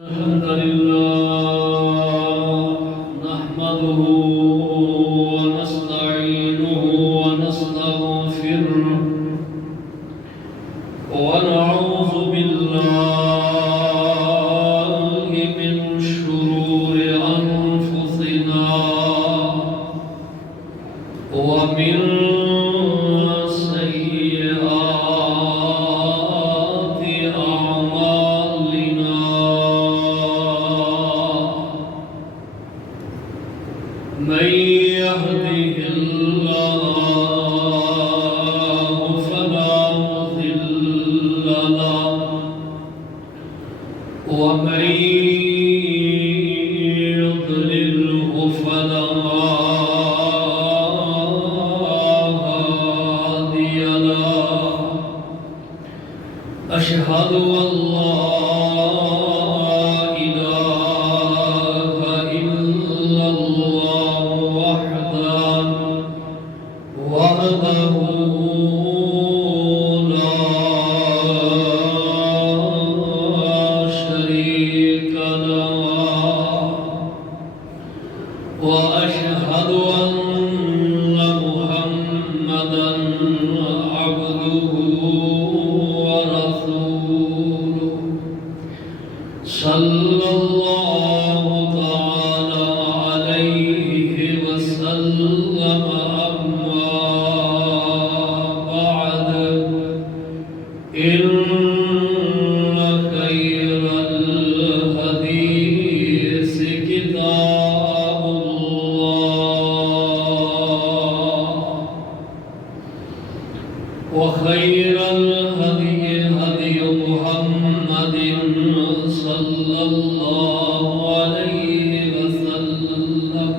الحمد لله نحمده ونستعينه ونستغفره ونعوذ بالله من شرور أنفسنا ومن سيئات أعمالنا من يهده الله فلا مضل له ومن يضلله فلا هادي له أشهد أن لا إله إلا الله وحده لا شريك له وأشهد أن محمدًا عبده ورسوله صلى الله تعالى عليه وسلم أما بعد إن خير الحديث كتاب الله وخير الهدي هدي محمد صلى الله عليه وسلم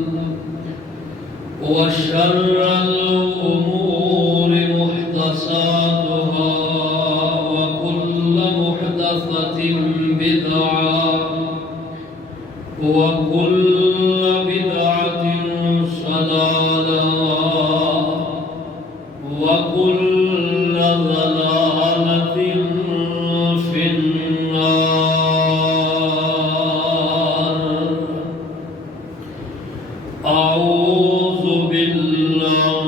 وشر الأمور محدثاتها وكل محدثة بدعة وكل بدعة ضلالة وكل ضلالة في النار أعوذ بالله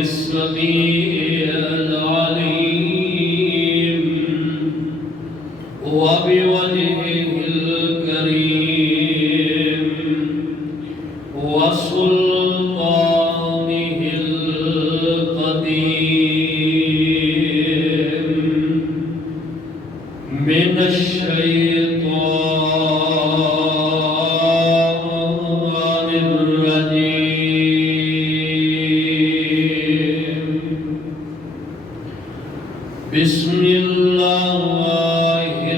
السميع العليم وبوجهه الكريم وسلطانه القديم من الشيطان الرجيم بسم الله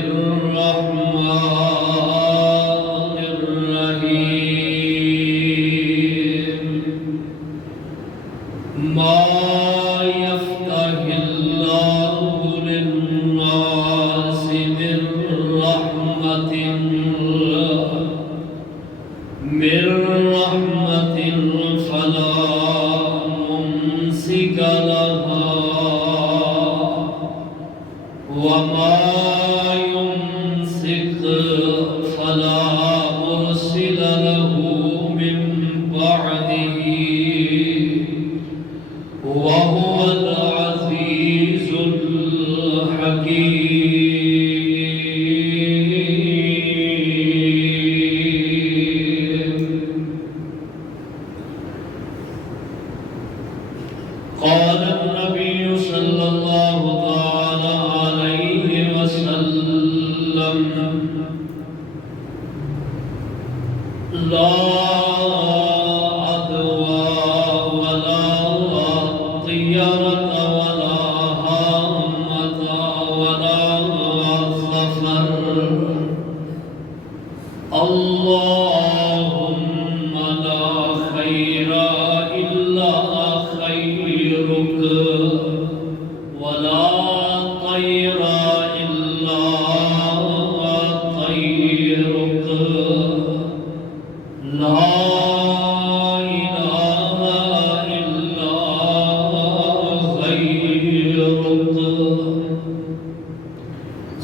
الرحمن الرحيم ما يفتح الله للناس من رحمة فلا ممسك لها وما يمسك فلا مرسل له من بعده وهو العزيز الحكيم قال النبي صلى الله تعالى عليه وسلم لا عدوى ولا طيرة ولا هامة ولا سفر اللهم لا خير إلا خيرك ولا طير إلا طيرك لا إله إلا غيرك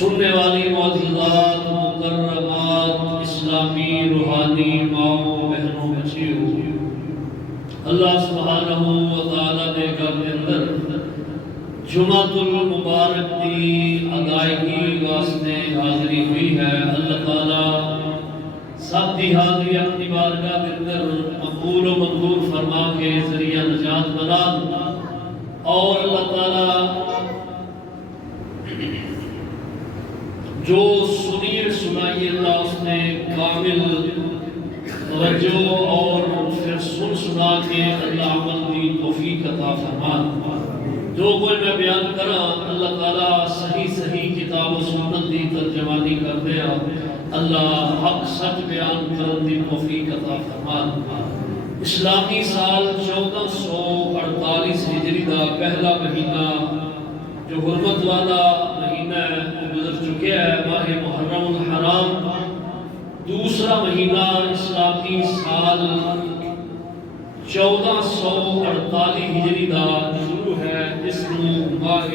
سننے والی معززات مکرمات اسلامی روحانی ماؤں بہنوں بچیوں، اللہ سبحانہ و تعالیٰ نے گھر کے اندر جمعۃ المبارک کی ادائیگی واسطے حاضری ہوئی ہے۔ اللہ تعالیٰ سب کی حاضری اپنی بارگاہ کے اندر مقبول و منظور فرما کے ذریعہ نجات بنا، اور اللہ تعالیٰ جو سنیے سنائی اللہ اس نے کامل توجہ اور پھر سنا کے اللہ عمل کی توفیق عطا فرما۔ جو کوئی میں بیان کرا اللہ تعالیٰ صحیح کتاب و سنت دی ترجمانی کر دیا، اللہ حق سچ بیان کرن دی توفیق عطا فرما۔ اسلامی سال 1448 ہجری دا پہلا مہینہ جو حرمت والا مہینہ ہے وہ گزر چکے ہے، ماہ محرم الحرام۔ دوسرا مہینہ اسلامی سال 1448 ہجری دا شروع ہے، جس کو ماہ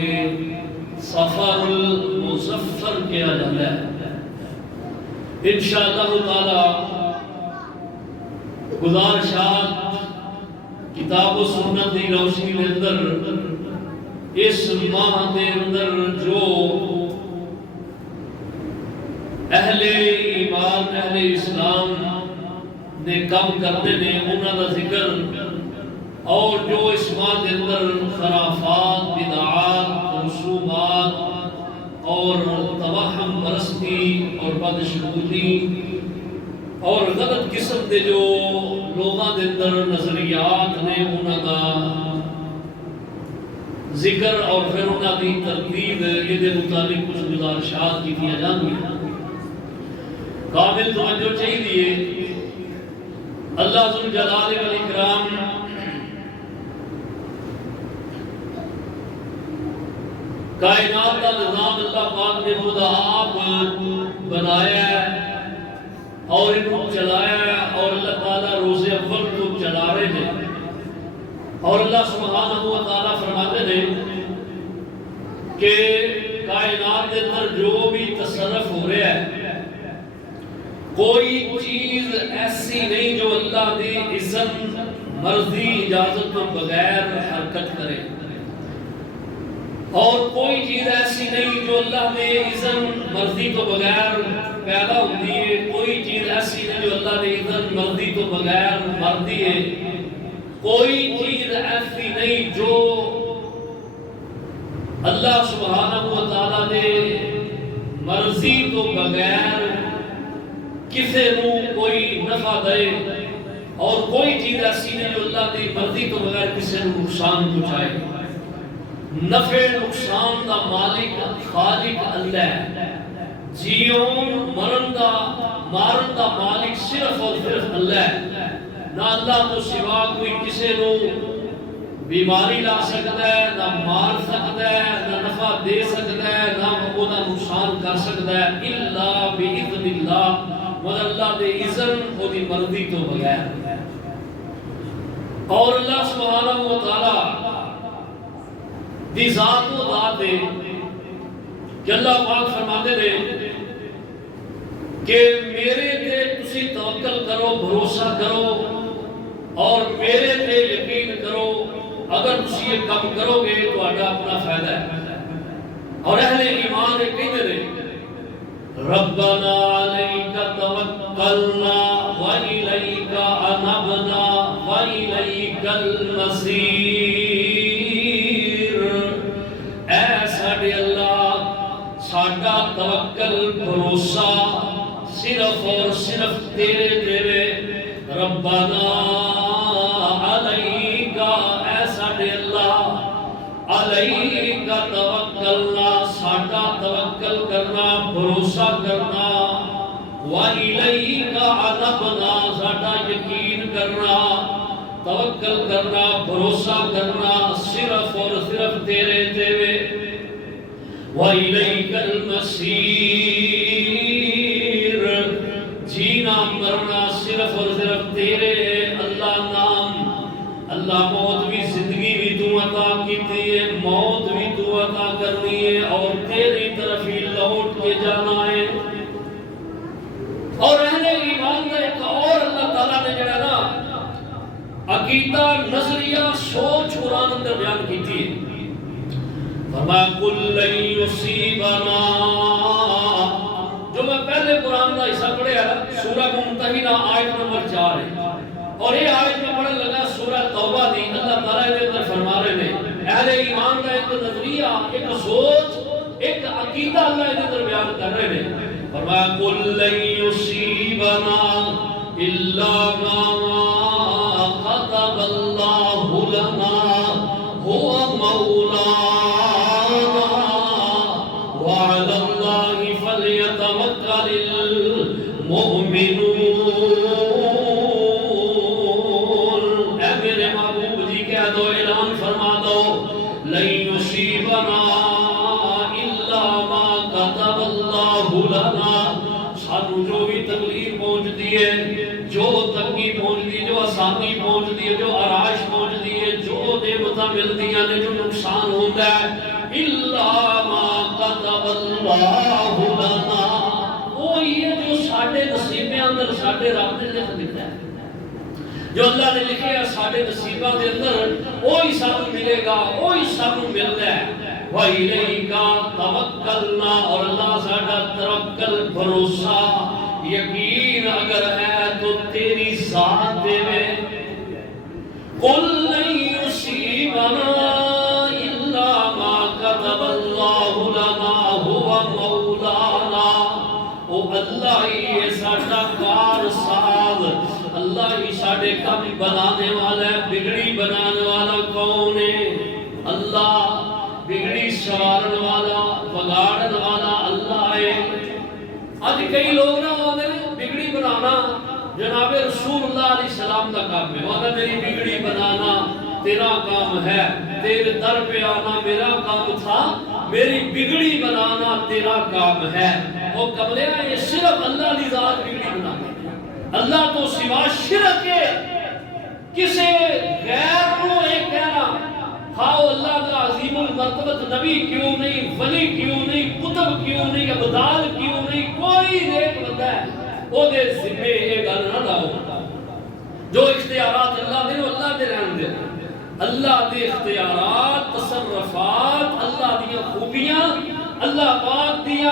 صفر المظفر کیا جاتا ہے۔ انشاءاللہ تعالی گزارشات کتاب و سنت دی روشنی کے اندر اس ماہ کے اندر جو اہل ایمان اہل اسلام نے کم کرتے نے انہوں کا ذکر، اور جو اس ماہ کے اندر خرافات، بدعات، رسومات اور توہم پرستی اور بدشگونی اور غلط قسم کے جو لوگوں کے اندر نظریات نے انہوں کا ذکر اور پھر انہوں کی تردید، یہ متعلق کچھ گزارشات کی جان گی۔ قابل توجہ چاہیے، اللہ ذوالجلال والاکرام کائنات کا نظام اللہ پاک نے خود آپ بنایا ہے اور ان کو چلایا ہے، اور اللہ تعالیٰ روز اول کو چلا رہے ہیں، اور اللہ سبحانہ و تعالیٰ فرماتے ہیں کہ کائنات کے اندر جو بھی تصرف ہو رہا ہے کوئی چیز ایسی نہیں جو اللہ کی اذن مرضی اجازت کے بغیر حرکت کرے، اور کوئی چیز ایسی نہیں جو اللہ نے اذن مرضی تو بغیر پیدا ہوتی ہے، کوئی چیز ایسی نہیں جو اللہ نے اذن مرضی تو بغیر مرتی ہے، کوئی چیز ایسی نہیں جو اللہ سبحانہ و تعالیٰ نے مرضی تو بغیر کسی نو کوئی نفع دے، اور کوئی چیز ایسی نہیں جو اللہ کی مرضی تو بغیر کسی نو نقصان پہنچائے۔ نفع نقصان دا مالک خالق اللہ ہے، جیون مرن دا مارن دا مالک صرف اور صرف اللہ ہے۔ نہ اللہ تو سوا کوئی کسی نو بیماری لا سکتا ہے، نہ مار سکتا ہے، نہ نفع دے سکتا ہے، نہ وہ نقصان کر سکتا ہے، الا باذن اللہ، مگر اللہ دے اذن وہ دی مرضی تو بغیر۔ اور اللہ سبحانہ و تعالی دی ذات و ذات ہے کہ اللہ پاک فرماتے ہیں کہ میرے تے تسی توکل کرو، بھروسہ کرو اور میرے تے یقین کرو، اگر تسی یہ کام کرو گے تو آگا اپنا فائدہ ہے۔ اور اہل ایمان کہتے ہیں ربنا علیک توکلنا وإلیک انبنا وإلیک المصیر، اے ساڈے اللہ ساڈا توکل بھروسہ صرف اور صرف تیرے تیرے، ربنا علیک، اے ساڈے اللہ علیک توکلنا، ساڈا توکل کرنا، بھروسہ کرنا، وإلیک انبنا، ساڈا یقین کرنا، توکل کرنا، بھروسہ کرنا صرف اور صرف تیرے تیرے، وإلیک المصیر، جینا مرنا صرف اور صرف تیرے اللہ نام۔ اللہ موت بھی زندگی بھی تو عطا کیتی ہے، موت بھی تو عطا کرنی ہے، اور تیری طرف ہی لوٹ عقیدہ نظریہ سوچ قرآن اندر بیان کیتی ہے فرمایا قل لن یصیبنا جو میں پہلے قرآن کا حصہ پڑھیا سورہ ممتحنہ آیت نمبر 4 ہے اور یہ آیت میں پڑھنے لگا سورہ توبہ دی اللہ تعالیٰ نے فرما رہے ہیں اہل ایمان کا ایک نظریہ ایک سوچ ایک عقیدہ اللہ نے اندر بیان کر رہے ہیں فرمایا قل لن یصیبنا الا ما كتب الله لنا هو مولانا وعلى الله فليتوكل المؤمنون اے میرے محبوب جی کہہ دو اعلان فرما دو لن یصیبنا الا ما كتب الله لنا سانو جو بھی تکلیف پہنچتی ہے جو تنگی پہنچتی ہے جو آسانی پہنچتی ہے جو آرائش پہنچتی ہے جو نعمتاں ملتی ہیں جو نقصان ہوتا ہے الا ما كتب الله لنا وہ یہ جو ساڈے نصیبے اندر ساڈے رب نے لکھا ہے جو اللہ نے لکھے ہے ساڈے نصیباں دے اندر وہی سانوں ملے گا وہی سانوں ملدا ہے وَإِلَيْكَ تَوَكَّلْنَا اور اللہ ساڈا توکل بھروسہ یقین اگر ہے تو تیری ذات دے میں قُلْ لَن يُصِيبَنَا إِلَّا مَا كَتَبَ اللَّهُ لَنَا هُوَ مَوْلَانَا او اللہ ہی ساڈا کار ساز اللہ ہی ساڈے کام بنانے والا ہے بگڑی بنانے والا کون ہے اللہ بگڑی سوارن والا بگاڑن والا اللہ ہے آج کئی لوگ نہ ہوتے ہیں بگڑی بنانا جناب رسول اللہ علیہ السلام کا کام ہے وہ میری بگڑی بنانا تیرا کام ہے تیرے در پہ آنا میرا کام تھا میری بگڑی بنانا تیرا کام ہے وہ کملے ہیں یہ صرف اللہ کی ذات بگڑی بنانا اللہ تو سوا شرک ہے کسے غیر کو ایک کہنا ہاں اللہ کا عظیم المرتبت نبی کیوں نہیں ولی کیوں نہیں کتب کیوں نہیں ابدال کیوں نہیں کوئی نیک بندہ ہے وہ دے ذمے یہ گل نہ لاؤ جو اختیارات اللہ دے اللہ دے رہن دے اللہ دے اختیارات تصرفات اللہ دیا خوبیاں اللہ پاک دیا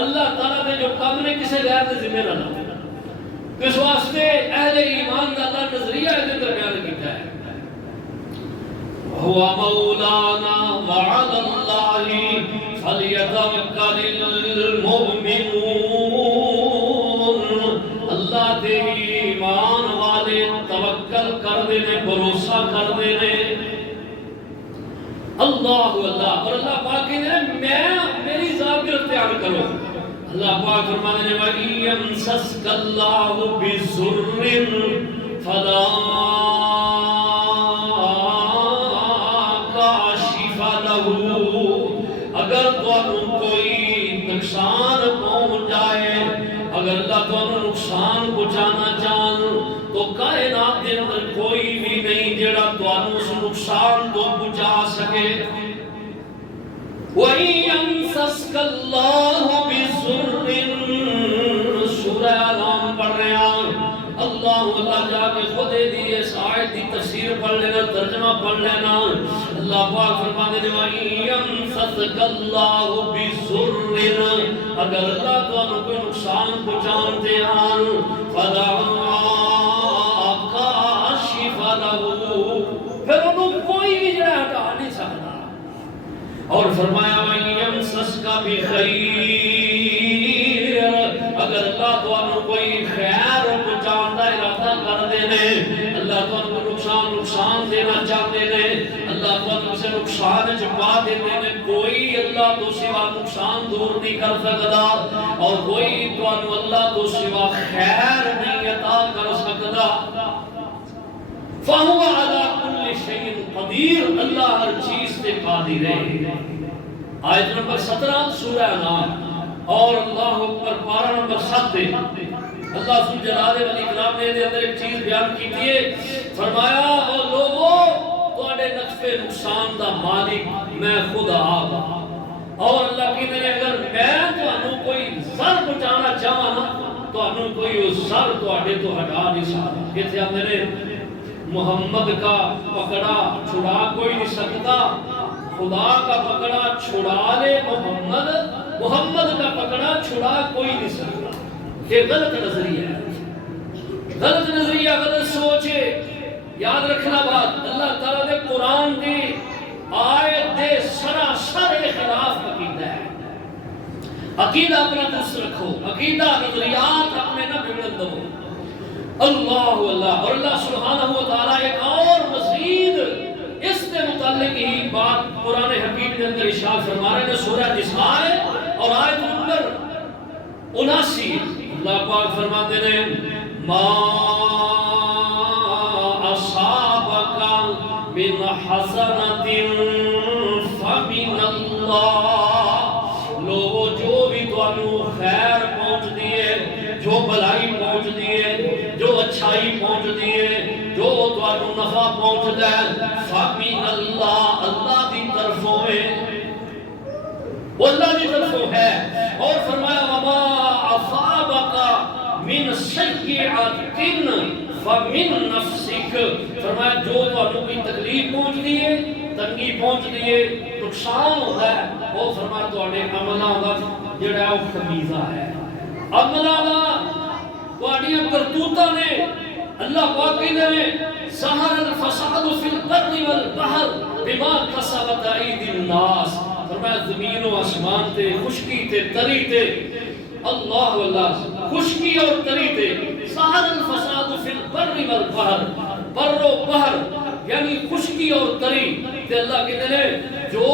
اللہ تعالیٰ نے جو کام نے کسے غیر دے ذمے نہ لاؤ اس واسطے اہل ایمان کا اللہ نظریہ ہے جو بیان کیتا ہے هو مولانا وعلى الله فليتوكل المؤمنون اللہ دے ایمان والے توکل کر دینے بھروسہ کر دینے اللہ اور اللہ پاک کہتے ہیں میری ذات پر اختیار کرو اللہ پاک فرماتے ہیں وَإِن يَمْسَسْكَ اللَّهُ بِضُرٍّ فَلَا اگر تمہیں کوئی نقصان پہنچ جائے اگر اللہ تمہیں نقصان پہنچانا چاہن تو کائنات کے اندر کوئی بھی نہیں جڑا تمہیں اس نقصان کو پہنچا سکے وَإِن يَمْسَسْكَ اللَّهُ بِضُرٍّ سورہ انعام پڑھ رہے ہیں اللہ جا کے خود دی اس آیت دی تفسیر پڑھ لینا ترجمہ پڑھ لینا اللہ پاک فرماتے ہیں وَإِن يَمْسَسْكَ اللَّهُ بِضُرٍّ اگر اللہ تمہیں کوئی نقصان پہنچاتے ہیں فَلَا كَاشِفَ لَهُ پھر انہوں کوئی بھی جڑا ہٹا نہیں سکتا اور فرمایا وَإِن يَمْسَسْكَ بِخَيْرٍ اگر اللہ تمہیں کوئی خیر پہنچانے کا ارادہ کر دینے اللہ تمہیں نقصان دینا چاہتے ہیں اللہ تمہیں سے نقصان چھپا دیتے ہیں کوئی اللہ تو سوا نقصان دور نہیں کر سکتا اور کوئی تمہیں اللہ تو سوا خیر نہیں عطا کر سکتا فَهُوَ عَلَى كُلِّ شَيْءٍ قَدِيرٌ اللہ ہر چیز پہ قادر ہے آیت نمبر 17 سورہ انعام اور اللہ اکبر پارہ نمبر 7 اللہ سبحانہ جلالہ والی کرام نے اندر ایک چیز بیان کی تھی فرمایا او لوگوں تواڈے نفع نقصان دا مالک میں خود آپ اور اللہ کی نے اگر میں تانوں کوئی ضرر پہنچانا چاہاں نا تانوں کوئی ضرر تواڈے تو ہٹا نہیں سکتا کتے آندے نے محمد کا پکڑا چھڑا کوئی نہیں سکتا، خدا کا پکڑا چھڑا لے محمد، محمد کا پکڑا چھڑا کوئی نہیں سکتا۔ یہ غلط نظریہ ہے، غلط نظریہ، غلط سوچ ہے۔ یاد رکھنا بات، اللہ تعالیٰ نے قرآن دی آیت دے سراسر خلاف عقیدہ ہے۔ عقیدہ اپنا درست رکھو، عقیدہ نظریات اپنے نہ بگڑن دو۔ اللہ اللہ، اور اللہ سبحانہ و تعالیٰ ایک اور مزید اس کے متعلق ہی بات قرآن حکیم کے اندر ارشاد فرما رہے ہیں۔ سورہ نساء اور آیت نمبر 79 اللہ پاک فرماتے ہیں ما اصابک من حسنۃ فمن اللہ، لوگوں جو بھی تانوں خیر پہنچ دیے، جو بھلائی پہنچ دیے، جو اچھائی پہنچ دیے، جو تانوں نفع پہنچ دے، فمن اللہ، اللہ کی طرفوں ہے، وہ اللہ کی طرفوں ہے۔ اور فرمایا وما اصابک من سیئۃ فمن نفسک، فرمایا جو تانوں کوئی تکلیف پہنچ دی ہے، تنگی پہنچ دی ہے، نقصان ہوتا ہے، وہ فرمایا تواڈے عملاں دا جڑا وہ خمیزہ ہے، عملاں دا تواڈیاں کرتوتاں نے۔ اللہ پاک کہندے نے ظہر الفساد فی البر والبحر بما کسبت ایدی الناس، فرمایا زمین و آسمان تے، خشکی تے، تری تے، اللہ اللہ، خشکی اور تری تے، ظہر الفساد فی البر والبحر، بر و بحر یعنی خشکی اور تری تے، اللہ کہتے ہیں جو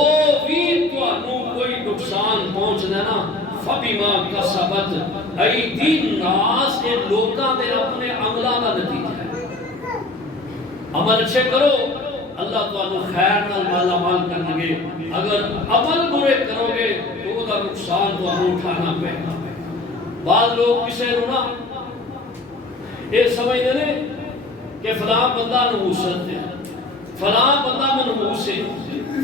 بھی تانوں کوئی نقصان پہنچ دینا فبما کسبت ایدی الناس، یہ لوکاں دے اپنے عملاں دا نتیجہ ہے۔ عمل اچھے کرو، اللہ تانوں خیر نال مالا مال کرن گے، اگر عمل برے کرو گے تو وہ دا نقصان تانوں اٹھانا پے گا۔ بعض لوگ کسے رونا یہ سمجھتے ہیں کہ فلاں بندہ نحوست ہے، فلاں بندہ منحوس ہے،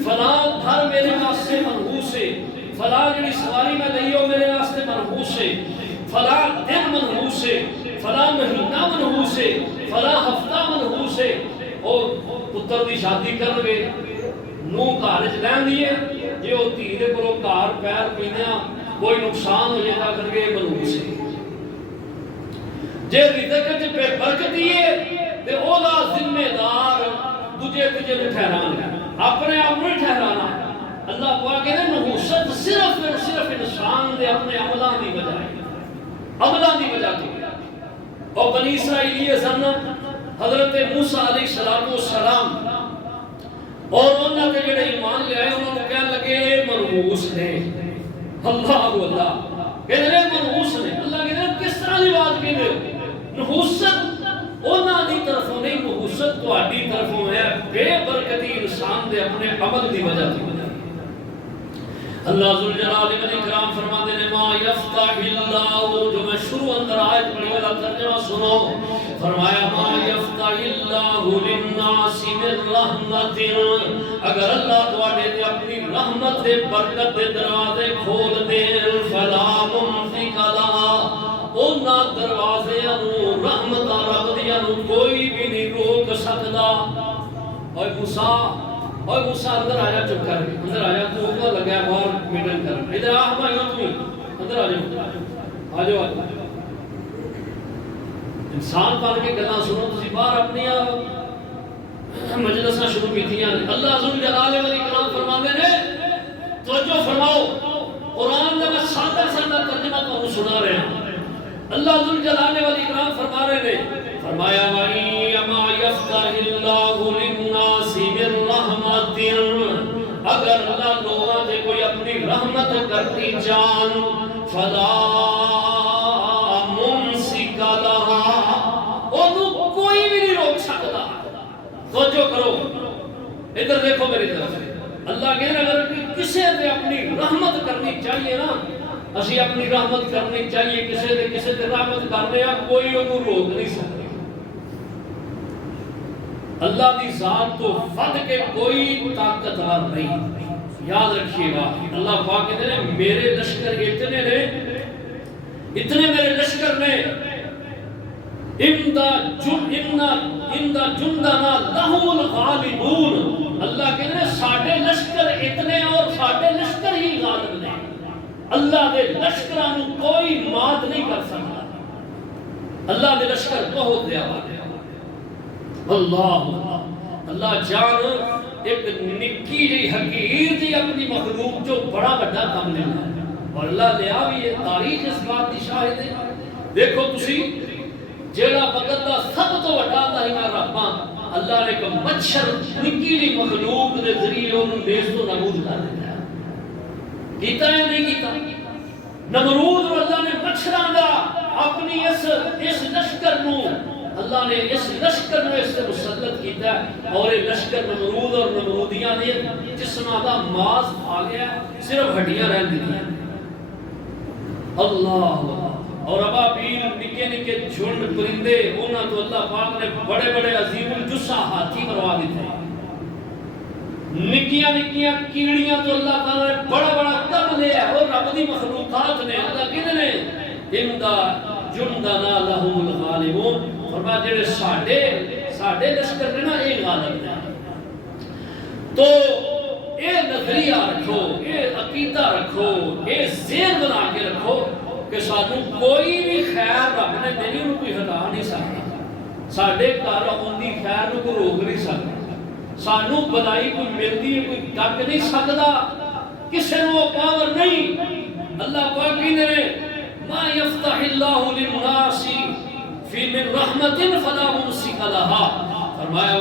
فلاں گھر میرے واسطے منحوس ہے، فلاں جڑی سواری میں لئی ہو میرے واسطے منحوس ہے، فلاں دن منحوس ہے، فلاں مہینہ منحوس ہے، فلاں ہفتہ منحوس ہے۔ اور پتر دی شادی کر گے، نو گھر چ لین دیے، جی وہ دھی دے کولوں گھر پیر پیندیاں کوئی نقصان ہو جائے کر کے منحوس ہے۔ جے رزق وچ بے برکتی ہے تے او دا ذمہ دار دوجے نوں ٹھہرانا، اپنے آپ نوں ٹھہرانا۔ اللہ پاک کہتے ہیں نحوست صرف اور صرف انسان دے اپنے عملاں دی وجہ ہے، عملاں دی وجہ تو۔ اور بنی اسرائیل سن حضرت موسیٰ علیہ السلام اور انہوں نے جڑے ایمان لے آئے انہوں نے کہنے لگے منحوس نے، اللہ اللہ کہتے ہیں منحوس نے۔ اللہ کہتے ہیں کس طرح کی بات کہتے ہیں؟ نحوست انہوں نے طرفوں نہیں، نحوست تہاڈی طرفوں ہے، بے برکتی انسان دے اپنے عمل دی وجہ تو۔ اللہ ذوالجلال والاکرام فرماتے ہیں ما یفتح اللہ، جو میں شروع اندر آیت پڑھی والا ترجمہ سنو، فرمایا ما یفتح اللہ للناس من رحمت، اگر اللہ تواڈے تے اپنی رحمت دے برکت دے دروازے کھول دے فلا ممسک لها، انہاں دروازیاں نوں رحمتاں رب دیاں نوں کوئی بھی نہیں روک سکدا۔ اور موسیٰ اندر آیا، چپ کر کے اندر آیا، تو اوپر لگا باہر میٹنگ کر، ادھر آ ہمارے تم اندر آ جاؤ، آ جاؤ۔ انسان بن کے گلاں سنو، تسی باہر اپنی مجلساں شروع کیتیاں۔ اللہ ذوالجلال والاکرام فرماندے نے توجہ فرماؤ، قرآن کا میں سادہ سادہ ترجمہ تمہیں سنا رہا ہوں۔ اللہ ذوالجلال والاکرام فرما رہے نے، فرمایا وَإِنَّمَا يَفْتَحِ اللَّهُ لِلنَّاسِ مِن رَحْمَةٍ، اگر اللہ لوگوں سے کوئی اپنی رحمت کرتی جان فلا ممسک لها، انہوں کوئی بھی نہیں روک سکتا۔ توجہ کرو، ادھر دیکھو میری طرف۔ اللہ کہتے ہیں اگر کسی نے اپنی رحمت کرنی چاہیے نا، اسی اپنی رحمت کرنی چاہیے، کسی نے رحمت کرنے ہیں، کوئی انہوں روک نہیں سکتا۔ اللہ دی ذات تو ود کے کوئی طاقتور نہیں۔ یاد رکھیے گا، اللہ پاک کہتے ہیں میرے لشکر اتنے نے، اتنے میرے لشکر نے، ان ان جندنا لہم الغالبون، اللہ کہتے ہیں ساڈے لشکر اتنے اور ساڈے لشکر ہی غالب نے، اللہ دے لشکراں نو کوئی مات نہیں کر سکتا، اللہ دے لشکر بہت زیادہ ہے۔ اللہ اللہ جان ایک نکی جی حقیر جی اپنی مخلوق جو بڑا بڑا کام لینا ہے، اور اللہ لیا بھی یہ تاریخ اس بات کی شاہد ہے۔ دیکھو تسی جیڑا وقت دا سب تو بڑا اللہ ہی میں رحماں، اللہ نے ایک مچھر نکی جی مخلوق دے ذریعے انہوں نیست و نابود کر دیا ہے، کیتا ہے نہیں کیتا؟ نمرود اور اللہ نے مچھراں دا اپنی اس لشکر نو، اللہ نے اس لشکر میں اس سے مسلط کیتا ہے، اور یہ لشکر نمرود اور نمرودیاں نے جسمہ دا ماس کھا گیا، صرف ہڈیاں رہ دی ہیں۔ اللہ اور ابابیل نکے نکے جھنڈ پرندے، انہاں تو اللہ پاک نے بڑے بڑے عظیم الجثہ ہاتھی مروا دیتے ہیں، نکیاں نکیاں کیڑیاں تو اللہ تعالیٰ نے بڑا بڑا دم لیا، اور رب دی مخلوقات نے اللہ کہتے نے اِنْدَا جُنْدَنَا لَهُمُ الْغَالِبُونَ، فرمایا جڑے ساڈے لشکر نے نا یہ غالب نے۔ تو اے نظریہ رکھو، اے عقیدہ رکھو، اے ذہن بنا کے رکھو کہ سانوں کوئی بھی خیر رب نے دینی انہوں کوئی ہٹا نہیں سکتا، ساڈے گھر آؤندی خیر نوں کوئی روک نہیں سکتا، سانوں بلائی کوئی ملتی ہے کوئی ڈک نہیں سکتا، کسے نوں پاور نہیں۔ اللہ پاک نے ما یفتح اللہ للناس فی من رحمت فلا ممسک لها، فرمایا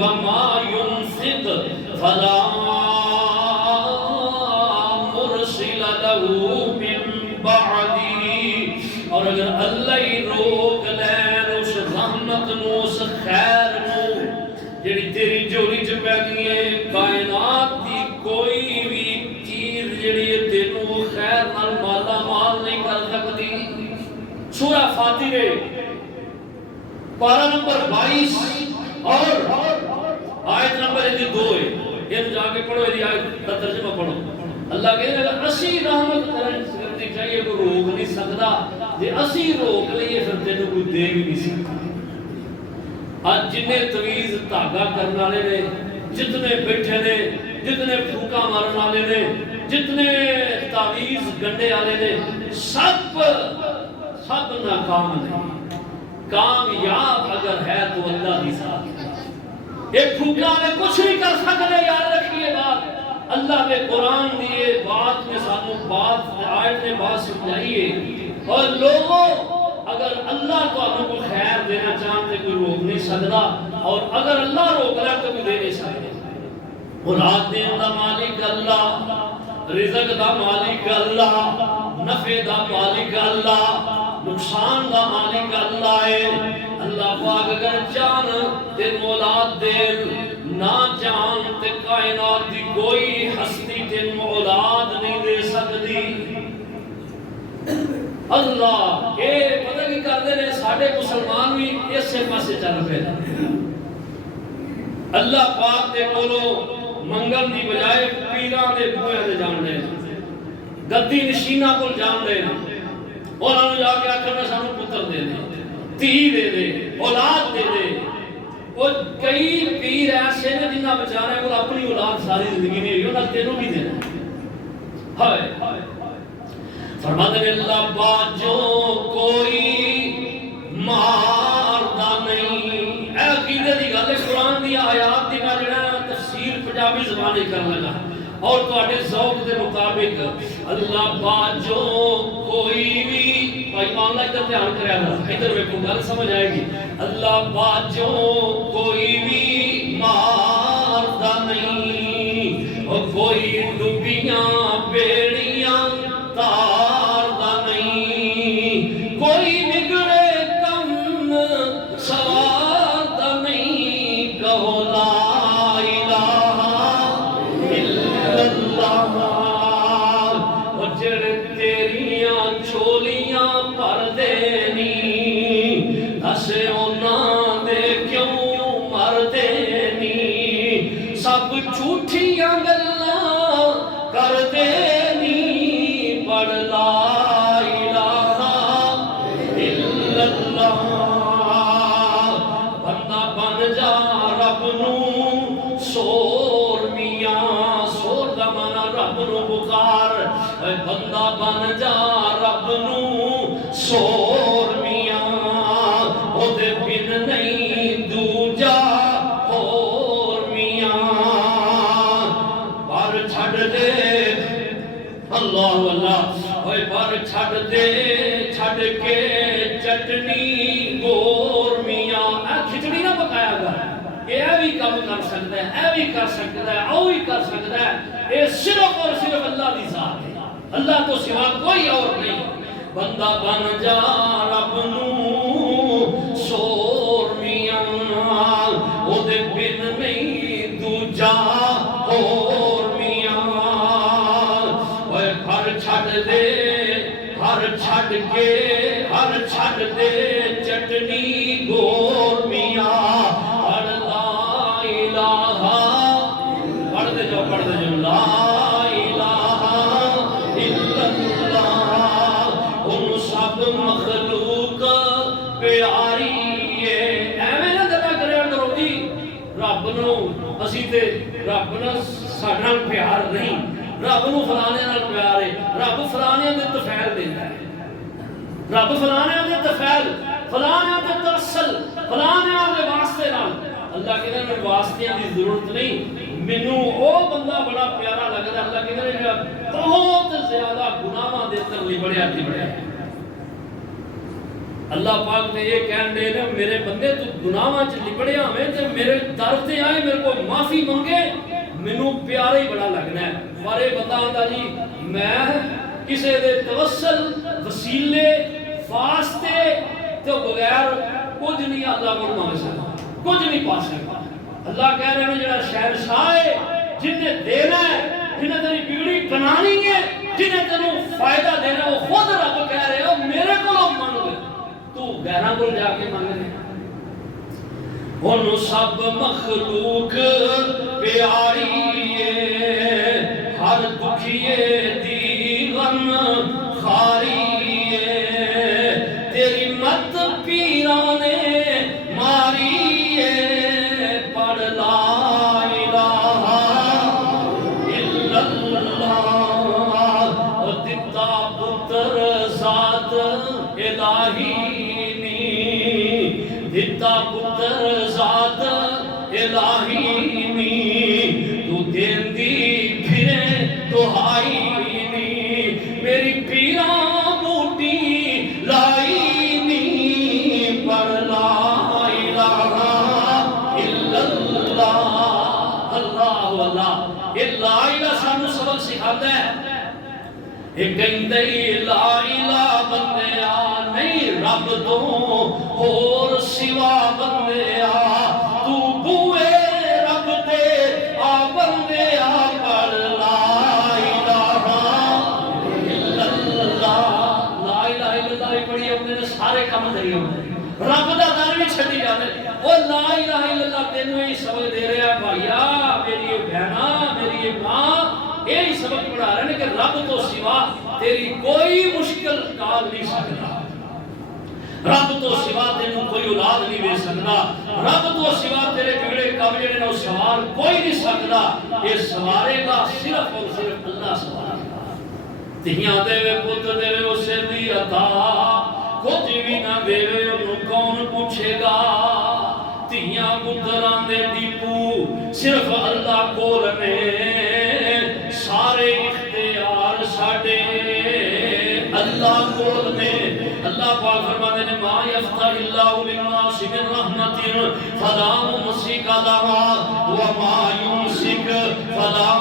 وما ينفق فلا مرسل له من بعده، اور اگر اللہ ہی روک لین اس رحمت نو اس خیر نو جڑی تیری جوڑی چ پینی ہے، کائنات دی کوئی بھی چیز جڑی تینوں خیر نال مالا مال نہیں کر سکتی۔ سورہ فاتر پارہ نمبر 22 اور آیت نمبر 2 ہے، یہ جا کے پڑھو، یہ آیت کا ترجمہ پڑھو۔ اللہ کہتے ہیں اگر اسی رحمت کرنی چاہیے کوئی روک نہیں سکتا، جی اسی روک لئیے پھر تینوں کوئی دے بھی نہیں سکتا۔ آج جنہیں تویز تاغا کرنا لے نے، جتنے بیٹھے نے، جتنے پھوکا مارنا لے نے، جتنے تعویز گنڈے آلے نے، سب ناکام نہیں، کامیاب اگر ہے تو اللہ کی ذات۔ ایک پھوکا نے کچھ نہیں کر سکتے، یاد رکھیے بات، اللہ نے قرآن دیے بات میں سانوں بات آیت نے بات سمجھائیے، اور لوگوں اگر اللہ تو آپ کو خیر دینا چاہتے کوئی روک نہیں سکتا، اور اگر اللہ روک رہا تو کوئی دے نہیں سکتے۔ اولاد دین دا مالک اللہ، رزق دا مالک اللہ، نفع دا مالک اللہ، نقصان دا مالک اللہ ہے۔ اللہ پاک اگر جان تے اولاد دے، نہ جان تے کائنات دی کوئی ہستی تے اولاد نہیں دے سکتی۔ اللہ اے پتہ کی کردے نے ساڑھے مسلمان بھی اس سے پاسے چل پہ، اللہ پاک دے بولو منگل دی بجائے پیران دے بوئے دے جان دے، گدی نشینہ کو جان دے، اور انہوں جا کے آخر میں سانوں پتر دے دے، تی دے دے، اولاد دے دے۔ اور کئی پیر ایسے نے جنہاں بچانا ہے وہ اپنی اولاد ساری زندگی نہیں ہوئی، انہاں تینوں بھی دینا ہے۔ فرماتے ہیں اللہ باجو کوئی ماردا نہیں، اے عقیدے دی گل قرآن دی آیات دی میں جڑا تفسیر پنجابی زبان کرنے لگا، اور تواڈے ذوق دے مطابق اللہ باجو کوئی بھی بھائی معاملہ ادھر دھیان کریا گا، ادھر ویکھو گل سمجھ آئے گی۔ اللہ باجو کوئی بھی ماردا نہیں، اور کوئی ڈوبیاں بیڑیاں تاردا نہیں، کوئی بگڑے کم سواردا نہیں، کہو لا الہ الا اللہ، اور جڑے تیریاں چھولیاں پر دینی، اسے انہاں دے کیوں مر دینی، سب جھوٹیاں گلاں کر دینی، پڑھ لا الہ الا اللہ۔ نو پکار اے بندہ بن جا رب نو سور میاں او دے بن نہیں دوجا اور میاں پر چھڑ دے اللہ اللہ اوے پر چھڑ دے چھڑ کے چٹنی گور میاں اے کھچڑی نہ پکایا گا یہ بھی کام کر سکتا ہے اے بھی کر سکتا ہے او بھی کر سکتا ہے یہ صرف اور صرف اللہ دی ذات ہے اللہ تو سوا کوئی اور نہیں بندہ بن جا رب نو سور میاں او دے بن نہیں دوجا اور میاں اوے ہر چھڑ دے ہر چھڑ کے ہر چھڑ دے چٹنی گور میاں ہر لا الہ پڑھ دے جو لا الہ الا اللہ ان سب مخلوق پیاری ہے ایویں نہ دتا کریا کرو جی رب نو اسی تے رب نال ساڈا پیار نہیں رب نو فلانے نال پیار ہے رب فلانے دے تفیل دیندا ہے رب فلانے دے تفیل فلانے دے ترسل فلانے دے واسطے نال اللہ کہندا میں واسطیاں دی ضرورت نہیں مینوں او بندہ بڑا پیارا لگدا اللہ کہندا جڑا بہت زیادہ گناہاں دے اندر لبڑیا ہے اللہ پاک نے یہ کہن دے نا میرے بندے تو گناہاں چ لبڑیا ہوے تے میرے در تے آئے میرے کو معافی منگے مینوں پیارا ہی بڑا لگنا ہے پر یہ بندہ آندا جی میں کسے دے توسل وسیلے واسطے تو بغیر کچھ نہیں اللہ کو مانگ سکتا کچھ نہیں پا سکتا اللہ کہہ رہے ہیں جڑا شہنشاہ ہے جن نے دینا ہے جنہیں تیری بگڑی بنانی ہے جنہیں تینوں فائدہ دینا وہ خود رب کہہ رہے ہو میرے کو لوگ مانگ تو غیراں کو جا کے مانگ لے ان سب مخلوق پیاری ہے ہر دکھیے دی غم خاری ہے تیری مت پیرانے ماری ہے پڑھ لا الہ الا اللہ اور دتا پتر ذات الہی نی دتا پتر ذات الہی نی تو دیندی پھرے تو آئی نی میری پیراں بوٹی لائی نی پڑھ لا الہ الا اللہ اللہ اللہ یہ لا الہ سانو سبق سکھاتا ہے ایک کہندے لا الہ بندیا نہیں رب تو اور سوا بندیا تو بوئے رب تے آ بندیا پڑھ لا الہ الا اللہ لا الہ الا اللہ پڑھی ہوندے نے سارے کام دے ہوندے رب دا در بھی چھڈی جاندے او لا الہ الا اللہ تینوں ہی سبق دے رہا ہے بھائیا میری بہنا میری ماں یہی سبق پڑھا رہے ہیں کہ رب تو سوا تیری کوئی مشکل کال نہیں سکتا رب تو سوا تینوں کوئی اولاد نہیں دے سکتا رب تو سوا تیرے بگڑے کام جڑے نے سوار کوئی نہیں سکتا یہ سوارے گا صرف اور صرف اللہ سوارے گا تیاں دے وے پتر دے وے اسے دی عطا کچھ بھی نہ دے وے انہوں کون پوچھے گا تیاں پتران دے ڈیپو صرف اللہ کو رہنے سارے اختیار ساڑے اللہ کو رہنے اللہ پاک فرماتے ہیں ما یفتح اللہ للناس من رحمت فلا ممسک لها وما یمسک فلا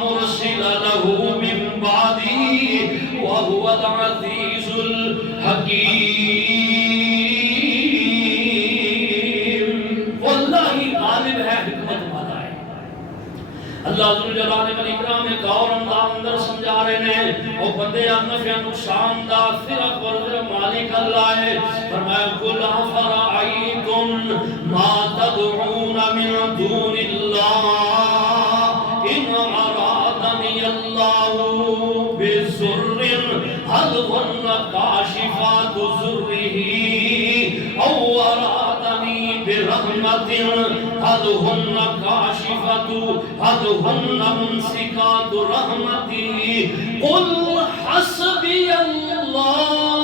مرسل له من بعده وهو العزیز الحکیم واللہ غالب ہے حکمت والا ہے اللہ ذل جلال والاکرام ایک اور اندر سمجھا رہے ہیں وہ بندے نفع نقصان دا صرف اور صرف مالک اللہ ہے فرمایا قل افرأیتم ما تدعون من دون اللہ ان ارادنی اللہ بضر هل هن کاشفات ضره او ارادنی برحمت هل هن کاشفات طائفة هذهن ممسكات رحمتي قل حسبي الله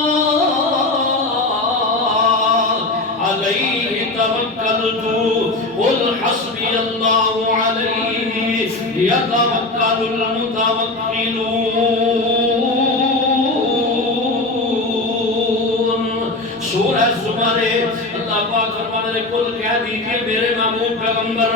عليه توكلت قل حسبي الله عليه يتوكل المتوكلون. سورہ زمر اللہ پاک فرماتے ہیں کل کہہ دیجئے میرے محبوب پیغمبر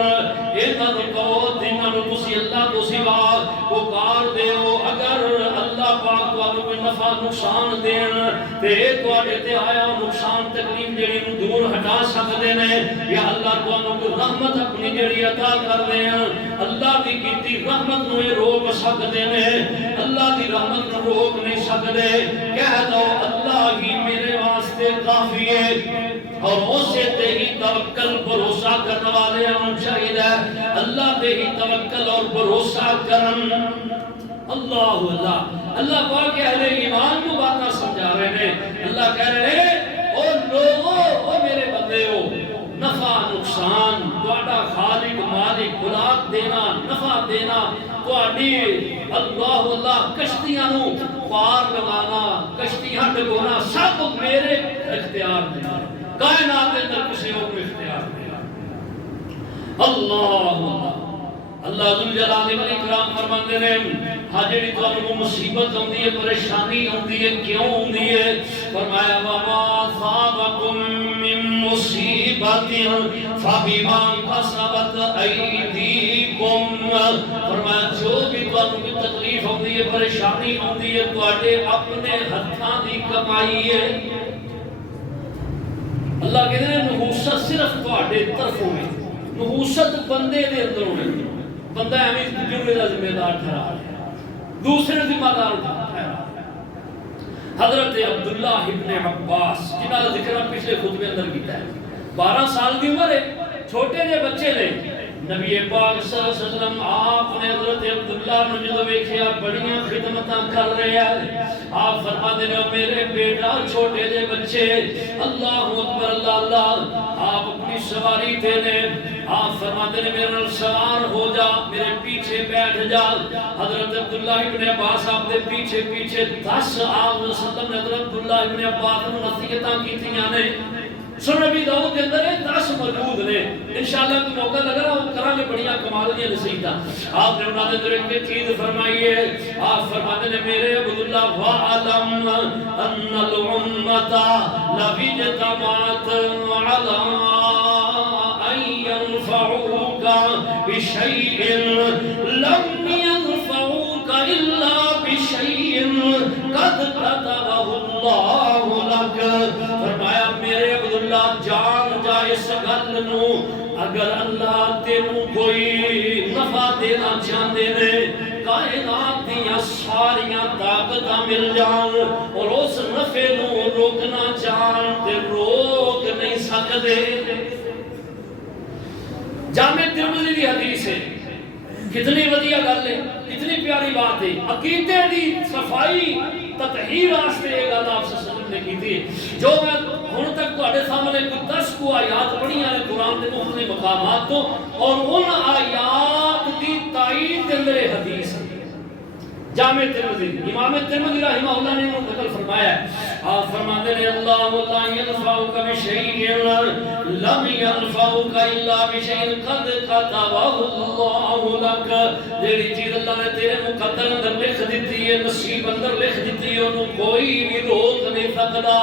انہاں کو جنہاں نوں تسی اللہ تو سوا پکار دیو اگر اللہ پاک تانوں کوئی نفع نقصان دین تے تواڈے تے آیا نقصان تکلیف جڑی نوں دور ہٹا سکدے نے یا اللہ تانوں کو رحمت اپنی جڑی عطا کر دین اللہ دی کیتی رحمت نوں روک سکدے نے اللہ دی رحمت نوں روک نہیں سکدے کہہ دو اللہ ہی میرے واسطے کافی ہے اور اسے تے ہی توکل بھروسہ کرنے والے ہم چاہیے اللہ تے ہی توکل اور بھروسہ کرن. اللہ اللہ اللہ پاک اہل ایمان کو باتاں سمجھا رہے ہیں. اللہ کہہ رہے ہیں او لوگو او میرے بندے ہو نفع نقصان تہاڈا خالق مالک خلاق دینا نفع دینا تہاڈی اللہ اللہ کشتیاں نوں پار لگانا کشتیاں ڈگونا سب میرے اختیار میں کائنات کے اندر کسی اور اختیار نہیں. اللہ اللہ ذوالجلال والاکرام فرماتے ہیں ہاں جڑی تانوں مصیبت ہوندی ہے پریشانی ہوندی ہے کیوں ہوندی ہے فرمایا وما صابکم من مصیبت فبما کسبت ایدیکم فرمایا جو بھی تانوں کی تکلیف ہوندی ہے پریشانی ہوندی ہے تواڈے اپنے ہتھاں دی کمائی ہے. اللہ کہتے ہیں نحوست صرف تواڈے طرفوں میں نحوست بندے دے اندروں ہے بندہ ایویں جملے دا ذمہ دار ٹھہرا ہے دوسرے ذمہ دار ٹھہرا. حضرت عبداللہ ابن عباس جنہاں کا ذکر ہم پچھلے خطبے اندر کیتا ہے 12 سال کی عمر ہے چھوٹے جے بچے نے نبی پاک صلی اللہ علیہ وسلم آپ نے حضرت عبداللہ نے جو دیکھا بڑیاں خدمتاں کر رہے ہیں آپ فرماتے ہیں میرے بیٹا چھوٹے جے بچے اللہ اکبر اللہ اللہ آپ اپنی سواری تے نے آپ فرماتے ہیں میرے سوار ہو جا میرے پیچھے بیٹھ جا. حضرت عبداللہ ابن عباس آپ دے پیچھے پیچھے 10 آپ وسلم نے حضرت عبداللہ ابن عباس کو نصیحتاں کیتیاں نے. سن نبی داؤد کے اندر 10 موجود نے انشاءاللہ کو موقع لگ رہا ہوں کرا لے بڑیاں کمال دیا نصیحتاں آپ نے انہوں نے در ایک چیز فرمائی ہے آپ فرماتے ہیں میرے عبداللہ وَعَلَمْ أَنَّ الْأُمَّةَ لَبِجْتَمَعَتْ عَلَىٰ أَن يَنْفَعُوكَ بِشَيْءٍ لَمْ يَنْفَعُوكَ إِلَّا بِشَيْءٍ قَدْ كَتَبَهُ اللَّهُ لَكَ. فرمایا میرے عبداللہ جان جا اس گل نو اگر اللہ تینوں کوئی نفع دینا چاہتے نے کائنات دیاں ساریاں طاقتاں مل جان اور اس نفع نو روکنا چاہتے روک نہیں سکتے. جامع ترمذی دی حدیث ہے کتنی ودیع گل ہے کتنی پیاری بات ہے عقیدے دی صفائی تطہیر واسطے یہ گل آپ صلی اللہ علیہ وسلم نے کی تھی جو میں ہن تک تہاڈے سامنے کوئی 10 کو آیات پڑھیاں نے قرآن دے مختلف مقامات تو اور ان آیات دی تائید دے اندر حدیث ہے. جامع ترمذی امام ترمذی رحمہ اللہ نے نقل فرمایا ہے آپ فرماتے ہیں اللہ لا ينفعك بشيء لم ينفعك الا بشيء قد كتبه الله لك. جیڑی چیز اللہ نے تیرے مقدر اندر لکھ دیتی ہے نصیب اندر لکھ دیتی ہے انہوں کوئی بھی روک نہیں سکتا.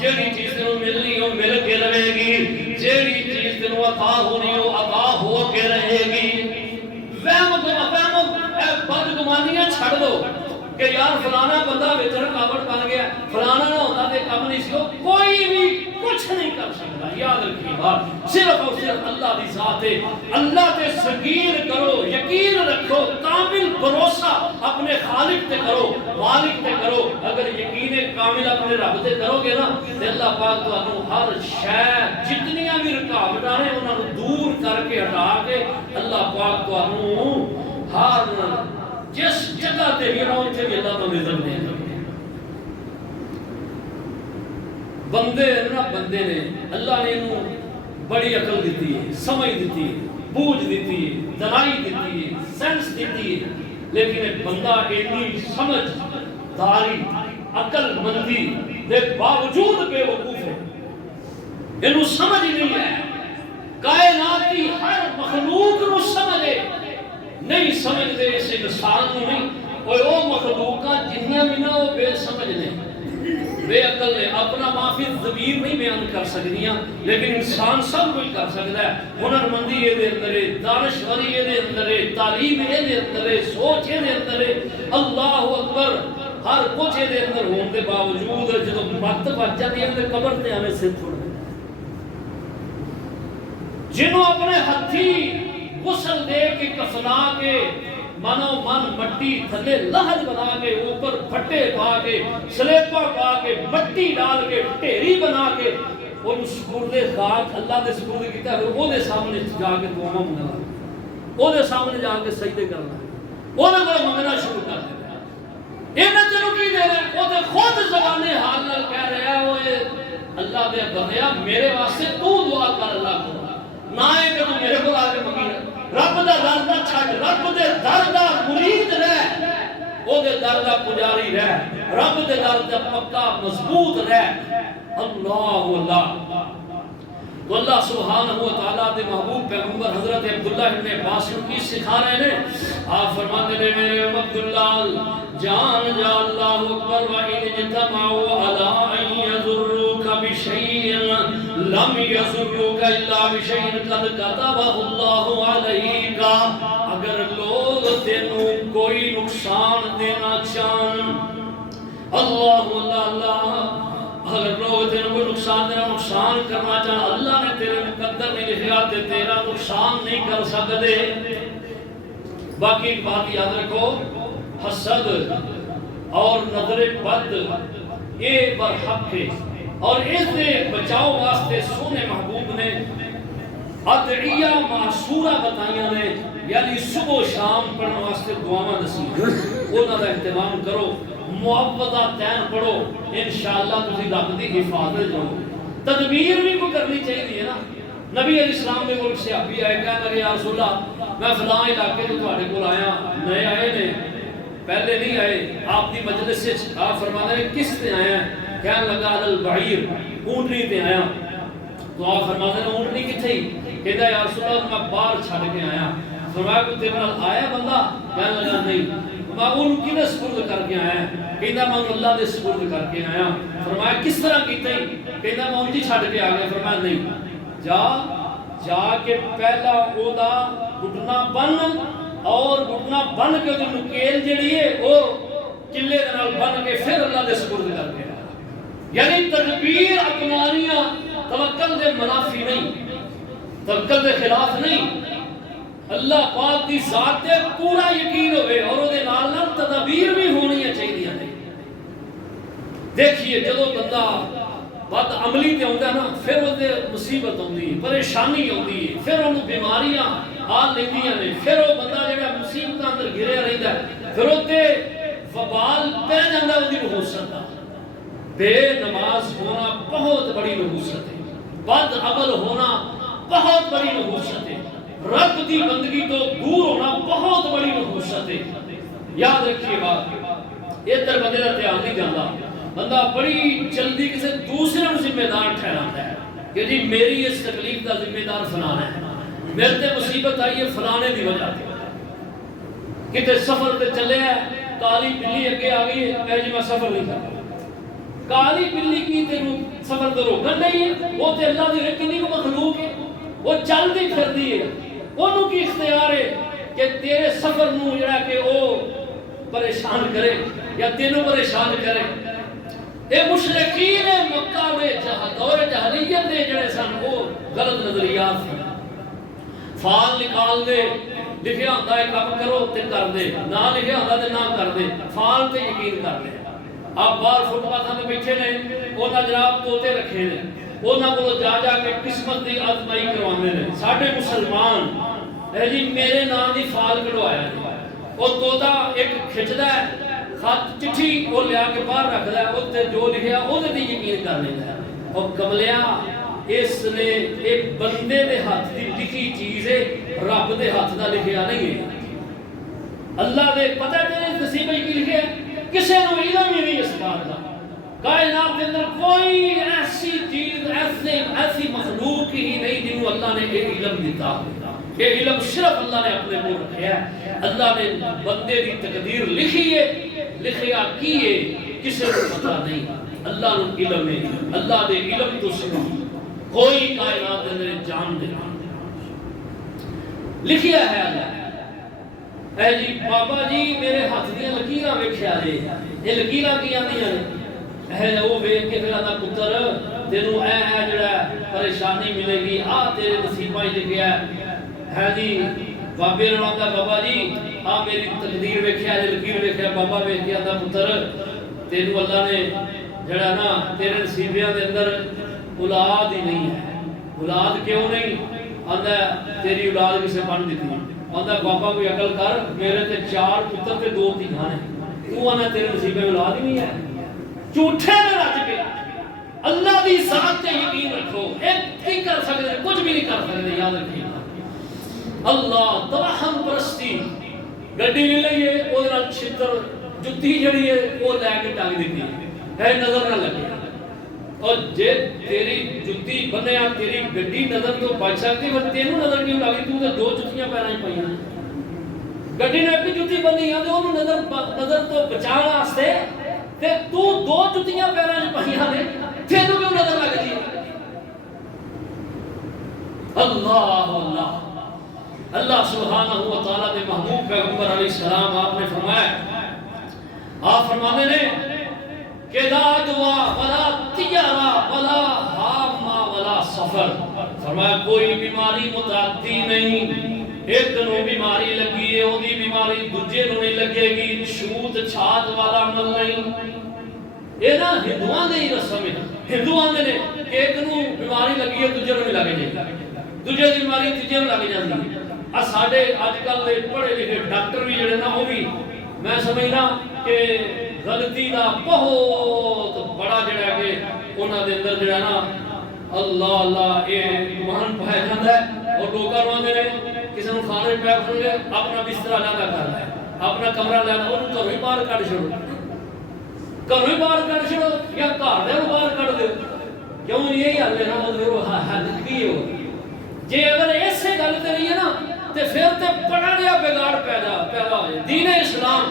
جیڑی چیز تینوں ملنی ہو مل کے رہے گی جیڑی چیز تینوں عطا ہونی ہو عطا ہو کے رہے گی. بدگمانیاں چھڑ دو کہ یار فلانا بندہ وچ رکاوٹ بن گیا فلانا نہ ہوتا تے کم نہیں سی کوئی بھی کچھ نہیں کر سکتا. یاد رکھیے بات صرف اور صرف اللہ دی ذات ہے. اللہ تے صغیر کرو یقین رکھو کامل بھروسہ اپنے خالق تے کرو مالک تے کرو. اگر یقین کامل اپنے رب تے کرو گے نا تے اللہ پاک تانوں ہر شے جتنیاں بھی رکاوٹاں ہیں انہاں نوں دور کر کے ہٹا کے اللہ پاک تانوں ہر جس جگہ تے بھی رہو تے بھی اللہ تو نظر دے گا. بندے نہ بندے نے اللہ نے انہوں بڑی عقل دیتی ہے سمجھ دیتی ہے بوجھ دیتی ہے دنائی دیتی ہے، سینس دیتی ہے، لیکن ایک بندہ اتنی سمجھ داری عقل مندی دے باوجود بے وقوف ہے، انہوں سمجھ ہی نہیں ہے، کائنات کی ہر مخلوق نو سمجھے نہیں سمجھتے اس انسان نو نہیں، اور وہ مخلوقاں جنیاں بھی نہ وہ بے سمجھ نے بے عقل نے اپنا معافی ضمیر نہیں بیان کر سکدیاں، لیکن انسان سب کچھ کر سکتا ہے، ہنر مندی یہ دے اندر ہے، دانشوری یہ دے اندر ہے، تعلیم یہ دے اندر ہے، سوچ یہ دے اندر ہے، اللہ اکبر ہر کچھ یہ دے اندر ہون دے باوجود جدو وقت بچ جاتی ہے تو قبر تے آنے سے چھوڑ جنہوں اپنے ہتھی غسل دے کے کفنا کے منو من مٹی تھلے لہج بنا کے اوپر پھٹے پا کے سلیپا پا کے مٹی ڈال کے ٹھیری بنا کے ان سپردے خاک اللہ دے سپردے کیتا ہے، وہ دے سامنے جا کے دعا منگنا، وہ دے سامنے جا کے سجدے کرنا، وہ دے کو منگنا شروع کر دینا، یہ نہ چلو کی دے رہے وہ دے خود زبانے حال نال کہہ رہے ہیں، وہ اللہ دے بندیا میرے واسطے تو دعا کر اللہ کو، نہ ہے کہ تو میرے کو آگے منگی رب دا در دا چھڑ، رب دے در دا مرید رہ، او دے در دا پجاری رہ، رب دے در دا پکا مضبوط رہ، اللہ اللہ۔ تو اللہ سبحانہ وتعالیٰ دے محبوب پیغمبر حضرت عبداللہ ابن عباس کی سکھا رہے ہیں، آپ فرماتے ہیں میرے عبداللہ جان جا اللہ اکبر وَإِنِ اجْتَمَعُوا عَلَىٰ أَن يَضُرُّوكَ بِشَيْءٍ لَمْ يَضُرُّوكَ إِلَّا بِشَيْءٍ قَدْ كَتَبَهُ اللَّهُ عَلَيْكَ، اگر لوگ تینوں کوئی نقصان دینا چاہن، اللہ اللہ اگر لوگ تیرے کوئی نقصان دینا نقصان کرنا چاہاں، اللہ نے تیرے مقدر میں لکھا تے تیرا نقصان نہیں کر سکتے۔ باقی ایک بات یاد رکھو، حسد اور نظر بد یہ برحق ہے، اور اس سے بچاؤ واسطے سونے محبوب نے ادعیہ معصورہ بتائیاں نے، یعنی صبح و شام پڑھنے واسطے دعاواں دسی، انہاں دا اہتمام کرو، معوذہ تین پڑھو، انشاءاللہ تسی رب دی حفاظت جاؤ۔ تدبیر بھی کو کرنی چاہیے نا، نبی علیہ السلام دے ملک سے ابھی آئے کہا کہ یا رسول اللہ میں فلاں علاقے تو تہاڈے کول آیا، نئے آئے نے پہلے نہیں آئے، آپ دی مجلس سے آپ فرماتے ہیں کس تے آیا ہے؟ کہنے لگا البعیر، اونٹنی تے آیا، تو آپ فرماتے ہیں اونٹنی کتھے ہی؟ کہتا یا رسول اللہ میں باہر چھڑ کے آیا، فرمایا کہ تیرے نال آیا بندہ؟ کہنے لگا نہیں، میں ان کی نے سپرد کر کے آیا، کہتا میں اللہ دے سپرد کر کے آیا، فرمایا کس طرح کیتا ہی؟ کہتا میں انجی چھڑ کے آ گیا، فرمایا نہیں، جا کے پہلا اودا گھٹنا بن، اور گھٹنا بن کے جو نکیل جڑی ہے وہ کلے نال بن کے پھر اللہ دے سپرد کر کے آیا۔ یعنی تدبیر اپنانیاں توکل دے منافی نہیں، توکل دے خلاف نہیں، اللہ پاک دی ذات تے پورا یقین ہوئے اور وہ دے نال نال تدابیر بھی ہونی چاہیے ہیں۔ دیکھیے جدو بندہ بد عملی تے ہوندہ نا، پھر وہ دے مصیبت ہوندی ہے، پریشانی ہوندی ہے، پھر انہوں بیماریاں آل لیندیاں نے، پھر وہ بندہ جڑا مصیبت اندر گرے رہتا ہے، پھر وہ تے وبال پہ جاندہ وہ دی نحوست ہے۔ بے نماز ہونا بہت بڑی نحوست ہے، بد عمل ہونا بہت بڑی نحوست ہے، رب دی بندگی تو دور ہونا بہت بڑی نحوست ہے۔ یاد رکھیے بات، ادھر بندے کا دھیان نہیں جاتا، بندہ بڑی جلدی کسی دوسرے کو ذمہ دار ٹھہراتا ہے کہ جی میری اس تکلیف کا ذمہ دار فلانا ہے، میرے تے مصیبت آئی ہے فلانے دی وجہ سے، کتے سفر تے چلے ہیں کالی بلی اگے آ گئی ہے جی میں سفر نہیں کرتا، کالی بلی کی تینوں سفر تو روکن نہیں ہے، وہ تے اللہ دی رکنی کو مخلوق ہے، وہ چل دی پھر دی ہے، انہوں کی اختیار ہے کہ تیرے سفر نو جڑا کہ وہ پریشان کرے یا تینوں پریشان کرے۔ اے مشرکین مکہ میں دور جہلیت دے جڑے سن وہ غلط نظریات ہیں، فال نکال دے، لکھیا ہوتا ہے کام کرو تے کر دے، نہ لکھیا ہوتا تے نہ کر دے، فال تے یقین کر دے۔ آپ باہر فٹ پاتھاں تے بیٹھے نے، انہاں جناب توتے رکھے نے، انہاں کو جا کے قسمت دی آزمائی کروانے نے۔ ساڈے مسلمان اے جی میرے نام دی فال کڑوایا ہے، وہ توتا ایک کھچدا ہے خط چٹھی وہ لیا کے باہر رکھدا ہے، اوتے جو لکھیا اودے تے یقین کر لیندا ہے۔ اور کملیا اس نے ایک بندے دے ہاتھ دی لکھی چیز ہے، رب دے ہاتھ دا لکھیا نہیں ہے۔ اللہ دے پتہ تیرے نصیب کی لکھے کسے نو علم ہی نہیں اس بات دا۔ کائنات کے اندر کوئی ایسی چیز ایسی مخلوق ہی نہیں جنہوں اللہ نے ایک علم دیتا۔ یہ علم صرف اللہ نے اپنے کو رکھا ہے۔ اللہ نے بندے دی تقدیر لکھی ہے، لکھیا کی ہے، کسے کو پتہ نہیں۔ اللہ نو علم ہے، اللہ دے علم تو سوا کوئی کائنات کے اندر جان دے لکھیا ہے اللہ۔ اے جی بابا جی میرے ہاتھ دیاں لکیراں ویکھیا جے، یہ لکیراں کی آندیاں نے؟ اے وہ ویکھ کے پھر آندا پتر تینوں اے جڑا پریشانی ملے گی، آ تیرے نصیباں وچ لکھیا ہے جی۔ بابے نوں آندا بابا جی آ میری تقدیر ویکھیا جے، لکیر ویکھیا۔ بابا ویکھ کے آندا پتر تینوں اللہ نے جڑا نا تیرے نصیبیاں دے اندر اولاد ہی نہیں ہے۔ اولاد کیوں نہیں؟ آندا تیری اولاد کسے بن دتی؟ آندا بابا کوئی عقل کر، میرے تے 4 پتر تے 2 دھیاں نے، تو آنا تیرے نصیب میں اولاد ہی نہیں ہے۔ جھوٹے نے رج کے اللہ دی ذات تے یقین رکھو، ایک نہیں کر سکتے، کچھ بھی نہیں کر سکتے، یاد رکھیے۔ اللہ توہم پرستی گڈی لے لئیے او نال چھتر جُتی جڑی ہے وہ لے کے ٹنگ دیتی ہے نظر نہ لگے۔ اور جے تیری جُتی بنیا تیری گڈی نظر تو بچ سکتی، پر تینوں نظر کیوں لگی؟ تو 2 جُتیاں پیراں وچ پائیاں، گڈی نے ایک جُتی بنی ہے تے اونوں نظر تو بچاؤ واسطے تے تو 2 جُتیاں پیراں وچ پائیاں نے، تینوں کیوں نظر لگدی ہے؟ اللہ اللہ اللہ سبحانہ و تعالیٰ نے محبوب پیغمبر علیہ السلام آپ نے فرمایا، آپ فرمانے نے کہ لا دعا ولا تیارہ ولا حامہ ولا سفر، فرمایا کوئی بیماری متعدی نہیں، ایک نو بیماری لگی ہے وہ دی بیماری دوجے نو نہیں لگے گی، چھوت چھات والا عمل نہیں۔ یہ نا ہندوان دے ہی رسم ہے، ہندوان دے نے کہ ایک نو بیماری لگی ہے دوجے نو نہیں لگے جائے، دوجے دی بیماری تیجے نو لگے جاتی ہے۔ ساڈے اج کل دے پڑھے لکھے ڈاکٹر بھی جڑے نا وہ بھی میں سمجھنا کہ غلطی دا بہت بڑا جڑا کہ انہاں دے اندر جڑا نا اللہ اللہ یہ ایمان پایا جاندا ہے۔ اور لوگ آندے نے کسی نوں کھانے پیا کھڑے اپنا بستر علیحدہ کرنا ہے، اپنا کمرہ لینا، اونوں گھروں ہی باہر کڈ چھوڑو، گھروں ہی باہر کڈ چھوڑو یا گھر دے باہر کڈ دیو۔ کیوں یہی حل ہے نا؟ مطلب حل کی ہو جے اگر ایسے گل تے نہیں ہے نا تے پھر تے بڑا جہا بگاڑ پیدا ہو جائے۔ دین اسلام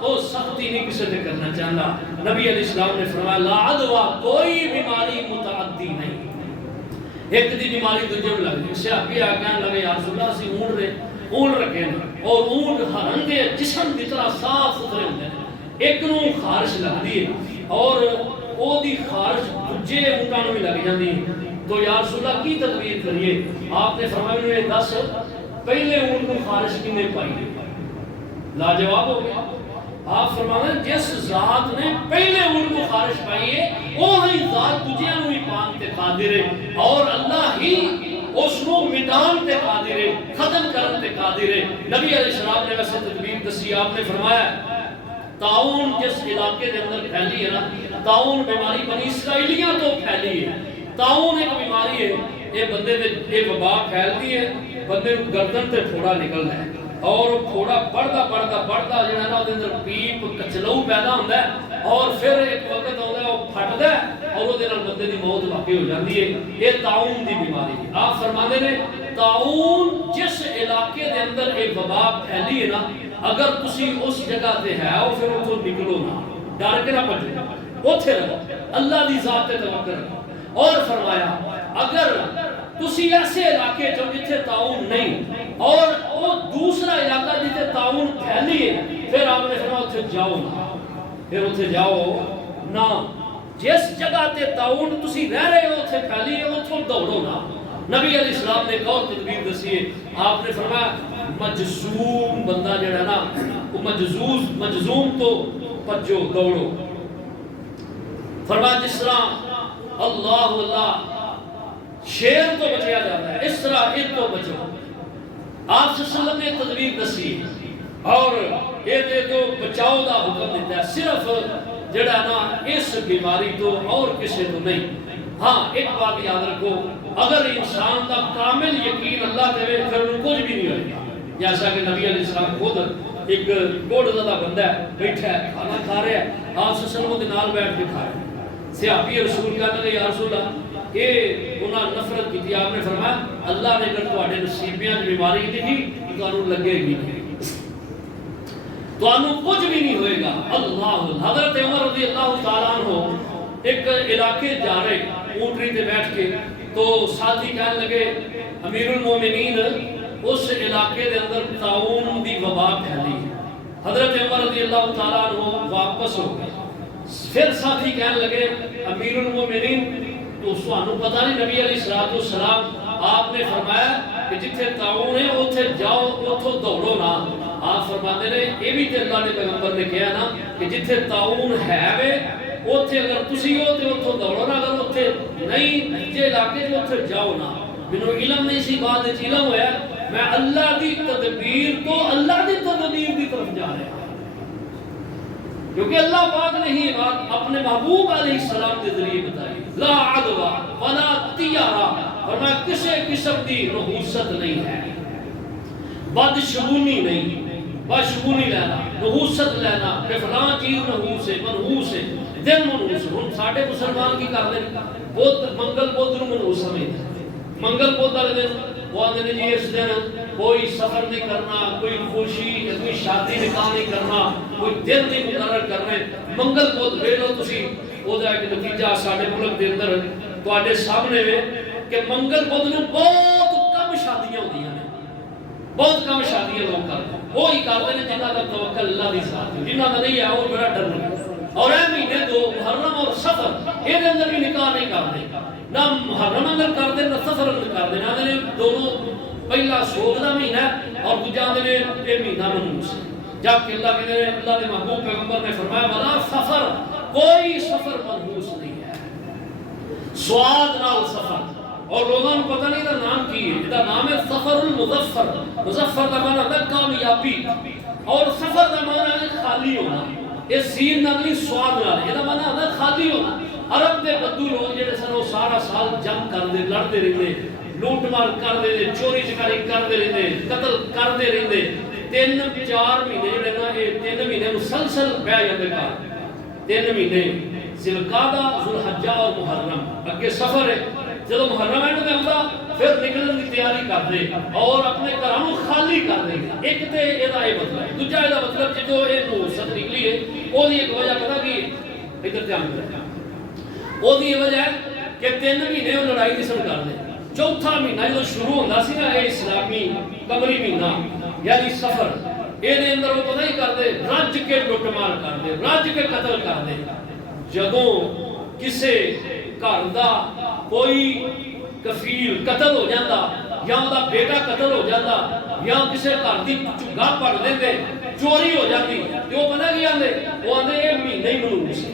وہ سختی نہیں کسی سے کرنا چاہتا۔ نبی علیہ السلام نے فرمایا لا عدوا، کوئی بیماری متعدی نہیں، ایک دی بیماری دوجے میں لگ جائے۔ صحابی کہنے لگے یا رسول اللہ اسی اونٹ رکھے ہیں اور اونٹ ہرن دے جسم کی طرح صاف ستھرے ہوتے ہیں، ایک نو خارش لگتی ہے اور وہ دی خارش دوجے اونٹاں نوں بھی لگ جاندی ہے، تو یا رسول اللہ کی تدبیر کریے؟ آپ نے فرمایا انہوں نے 10 پہلے اونٹ کو خارش کنے پائی؟ لاجواب ہو گیا۔ آپ فرمایا جس ذات نے پہلے اونٹ کو خارش پائی ہے وہی ذات تجھے بھی پان تے قادر ہے، اور اللہ ہی اس کو مٹان تے قادر ہے، ختم کرن تے قادر ہے۔ نبی علیہ السلام نے ویسے تدبیر دسی، آپ نے فرمایا طاعون جس علاقے کے اندر پھیلی ہے نا، طاعون بیماری بنی اسرائیلیاں تو پھیلی ہے۔ طاعون ایک بیماری ہے، یہ بندے دے یہ وبا پھیلتی ہے، بندے کو گردن تے پھوڑا نکلدا ہے اور پھوڑا بڑھدا جڑا نا اودے اندر پیپ کچلو پیدا ہوندا ہے اور پھر ایک وقت آوندا ہے وہ پھٹدا ہے اور اودے نال بندے دی موت واقع ہو جاندی ہے۔ یہ طاعون دی بیماری ہے۔ آپ فرماندے نے طاعون جس علاقے دے اندر یہ وبا پھیلی ہے نا، اگر تسی اس جگہ تے ہے او پھر اتھوں نکلو نا، ڈر کے نہ بھجو، اوتھے رہو، اللہ دی ذات تے توکل رکھو۔ اور فرمایا اگر تسی ایسے علاقے جو جتھے طاعون نہیں اور وہ دوسرا علاقہ جتھے طاعون پھیلی ہے، پھر آپ نے فرمایا اتھے جاؤ نا، پھر اتھے جاؤ نا، جس جگہ تے طاعون تسی رہ رہے ہو اتھے پھیلی ہے اتھوں دوڑو نا۔ نبی علیہ السلام نے ایک اور تدبیر دسی ہے، آپ نے فرمایا مجزوم بندہ جڑا نا وہ مجزوم تو پجو دوڑو۔ فرمایا جس طرح اللہ اللہ شیر تو بچیا جاتا ہے اس طرح ان تو بچو۔ آپ صلی اللہ علیہ وسلم نے تدبیر دسی اور یہ تو بچاؤ دا حکم دیتا ہے، صرف جڑا نا اس بیماری تو اور کسی تو نہیں۔ ہاں ایک بات یاد رکھو، اگر انسان کا کامل یقین اللہ دے پھر انہوں کچھ بھی نہیں ہوئے گا. جیسا کہ نبی علیہ السلام خود ایک گوڑ زدہ بندہ ہے، بیٹھا ہے، کھانا کھا رہا ہے، آپ صلی اللہ علیہ وسلم کے نال بیٹھ کے کھا رہے ہیں. صحابی رسول کہتے ہیں یا رسول اللہ یہ انہاں نفرت کی تھی. آپ نے فرمایا اللہ نے اگر تواڈے نصیبیاں بیماری دی تھی تو انہوں لگے گی نہیں، تو انہوں کچھ بھی نہیں ہوئے گا. اللہ حضرت عمر رضی اللہ تعالیٰ عنہ ایک علاقے جا رہے اونٹری تے بیٹھ کے، تو ساتھی کہنے لگے امیر المومنین اس علاقے دے اندر طاعون دی وبا پھیلی. حضرت عمر رضی اللہ تعالیٰ عنہ واپس ہو گئے. پھر ساتھی کہنے لگے امیر المومنین تو سانو پتہ نہیں، نبی علیہ السلام آپ نے فرمایا کہ جتھے طاعون ہے اتھے جاؤ، اتھوں دوڑو نہ. آپ فرماتے نے یہ بھی تے اللہ نے پیغمبر نے کہا نا کہ جتھے طاعون ہے وے اتھے اگر تسی ہو تے اتھوں دوڑو نہ، اگر اتھے نہیں جے علاقے جو اتھے جاؤ نہ. مینوں علم نہیں سی، بعد وچ علم ہویا میں اللہ دی تدبیر تو اللہ دی تدبیر دی طرف جا رہا ہوں، کیونکہ اللہ پاک نے ہی بات اپنے محبوب علیہ السلام کے ذریعے بتائی. لا عدوہ ولا طیارہ، فرمایا کسی قسم کی نحوست نہیں ہے، بدشگونی نہیں، بدشگونی لینا، نحوست لینا کہ فلاں چیز نحوس ہے، منحوس ہے، دن منحوس ہے. ہن ساڈے مسلمان کی کر دیں بدھ منگل بدھ نوں منحوس سمجھدے، منگل بدھ والے دن وہ آدھے نے جی اس دن کوئی سفر نہیں کرنا، کوئی خوشی کوئی شادی نکاح نہیں کرنا، کوئی دن نہیں مقرر کرنے. منگل بدھ ویلو تسی وہ ایک نتیجہ ساڈے ملک دے اندر تواڈے سامنے وے کہ منگل بدھ نوں بہت کم شادیاں ہوندیاں نے، بہت کم شادیاں لوگ کرتے ہیں. وہی کرتے ہیں جنہاں دا توکل اللہ دی ذات ہے، جنہاں دا نہیں ہے وہ بڑا ڈر لگتا. اور اے مہینے دو محرم اور سفر یہ اندر بھی نکاح نہیں کرتے، نہ محرم اندر کرتے نہ سفر اندر کرتے. آدھے دونوں پہلا سوگ دا مہینہ اور دوجا آدھے یہ مہینہ منحوس ہے. جبکہ اللہ کے اللہ کے محبوب پیغمبر نے فرمایا ولا سفر، کوئی سفر منحوس نہیں ہے. سواد نال سفر، اور لوگوں کو پتہ نہیں دا نام کی ہے، دا نام ہے سفر المظفر. مظفر دا معنی ہے کامیابی، اور سفر دا معنی ہے خالی ہونا. یہ سین نال نہیں سواد نال، یہ دا معنی ہے خالی ہونا. عرب دے بدو لوگ جڑے سن وہ سارا سال جنگ کردے، لڑتے رہتے، لوٹ مار کرتے، چوری چکاری کرتے رہتے، قتل کرتے رہتے. 3-4 مہینے جڑے نا یہ 3 مہینے مسلسل بہ جاندے گھر. 3 مہینے ذی القعدہ، ذو الحجہ اور محرم، اگے سفر ہے. جب محرم اینڈ تے ہوندا پھر نکلن دی تیاری کردے اور اپنے گھروں خالی کردے. ایک تے ایدا اے مطلب ہے. دوجا ایدا مطلب جدوں اے نحوست نکلی ہے او دی ایک وجہ پتہ کی ادھر دھیان کرے او دی وجہ ہے کہ 3 مہینے وہ لڑائی نہیں سن کردے. چوتھا مہینہ جو شروع ہوندا سی نا اے اسلامی قمری مہینہ یعنی سفر، اے دے اندر وہ پتہ ہی کردے رج کے لٹ مار کردے، رج کے قتل کردے. جدوں کسے گھر دا کوئی کفیل قتل ہو جاتا یا ان کا بیٹا قتل ہو جاتا یا کسی گھر کی گاہ پڑ دے چوری ہو جاتی تو وہ پتہ کی آدھے وہ آدھے یہ مہینے ہی منحوس ہے.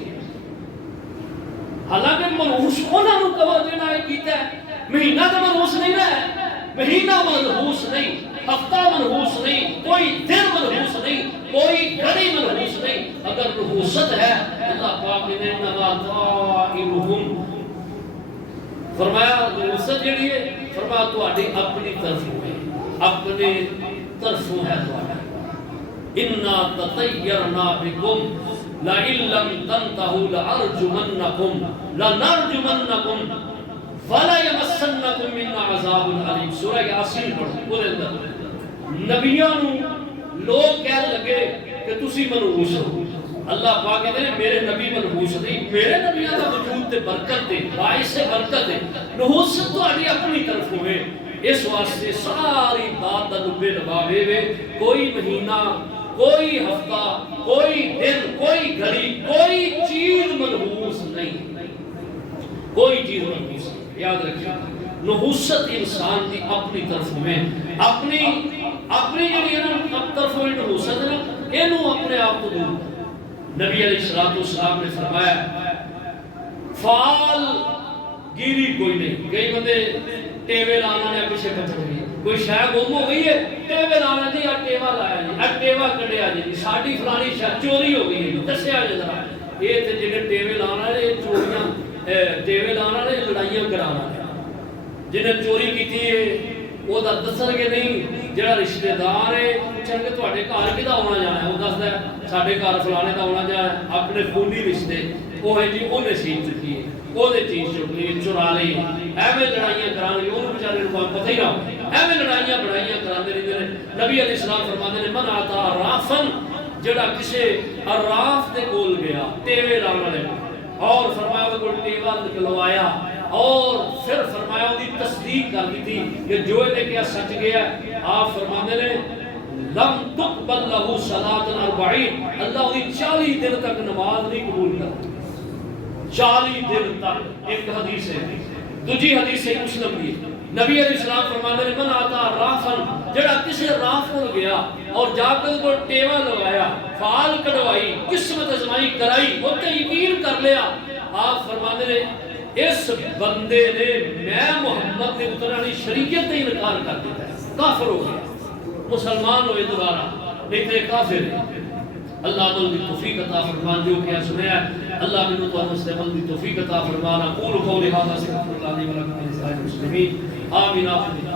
حالانکہ منحوس انہوں نے کہا دینا ہے کیتا ہے. مہینہ تو منحوس نہیں رہا، مہینہ منحوس نہیں، ہفتہ منحوس نہیں، کوئی دن منحوس نہیں، کوئی گھڑی منحوس نہیں. اگر نحوست ہے اللہ پاک نے انما طائرہم فرمایا نحوست جڑی ہے فرمایا تواڈی اپنی طرفوں ہے، اپنے طرفوں ہے تواڈا. انا تطیرنا بکم لئن لم تنتهوا لارجمنکم لنرجمنکم ولا یمسنکم منا عذاب علیم. سورہ یاسین پڑھو، وہ اندر نبیوں لوگ کہہ لگے کہ تسی منحوس ہو. اللہ پاک کہتے ہیں میرے نبی منحوس نہیں، میرے نبیوں کا وجود تے برکت ہے، باعث برکت ہے. نحوست تو اپنی طرف ہوئے. اس واسطے ساری بات دا لبے لباوے وے. کوئی مہینہ، کوئی ہفتہ، کوئی دن، کوئی گھڑی، کوئی چیز منحوس نہیں، کوئی چیز منحوس نہیں. یاد رکھیے نحوست انسان کی اپنی طرف میں، اپنی جڑی طرف میں نحوست ہے نا اینو اپنے آپ کو دور. نبی علیہ السلام نے فرمایا فعال گیری کوئی نہیں. کئی بندے ٹیوے لانا نے پیچھے پچھڑ گئی، کوئی شاید گم ہو گئی ہے ٹیوے لانا جی ٹیوا لایا جی ٹیوا کڈیا جی ساڈی فلانی شاید چوری ہو گئی ہے دسیا جی ذرا. یہ تے جڑے ٹیوے لانا یہ چوریاں ٹیوے لانا نے لڑائیاں کرانا ہے جنہیں چوری کی ہے وہ دسن گے نہیں جڑا رشتہ دار ہے پوچھیں گے تواڈے گھر کدا آنا جانا ہے وہ دسدا ہے ساڈے گھر فلانے دا آنا جانا ہے اپنے خونی رشتے وہ ہے جی انہیں سین چکی ہے وہ چیز چکی ہے چرا لی ایویں لڑائیاں کران گے انہوں بیچارے کو پتہ ہی نہ ایویں لڑائیاں بڑائیاں کراندے رہندے نے نبی علیہ السلام فرماتے ہیں من آتا رافن جڑا کسے عراف دے کول گیا ٹیوے لانے والے اور فرمایا وہ کول ٹیوا نکلوایا اور پھر فرمایا وہ تصدیق کر دی تھی کہ جو نے کیا سچ گیا آپ فرماتے ہیں لم تقبل له صلاۃ 40 اللہ دی 40 دن تک نماز نہیں قبول کرتا 40 دن تک ایک حدیث ہے دوسری حدیث ہے مسلم کی نبی علیہ السلام فرماتے ہیں من آتا رافن جڑا کسی راف کو گیا اور جا کر وہ ٹیوا لگایا فال کٹوائی قسمت ازمائی کرائی وہ تے یقین کر لیا آپ فرماتے ہیں اس بندے نے میں محمد نے اترانی شریعت نے انکار کر دیا ہے کافر ہو گیا مسلمان ہوئے دوبارہ نہیں تے کافر ہے اللہ تعالی توفیق عطا فرمان جو کیا سنیا ہے اللہ نے تو مستقبل دی توفیق عطا فرمانا قول قول ھذا استغفر اللہ لي ولکم ولسائر المسلمین آمین آمین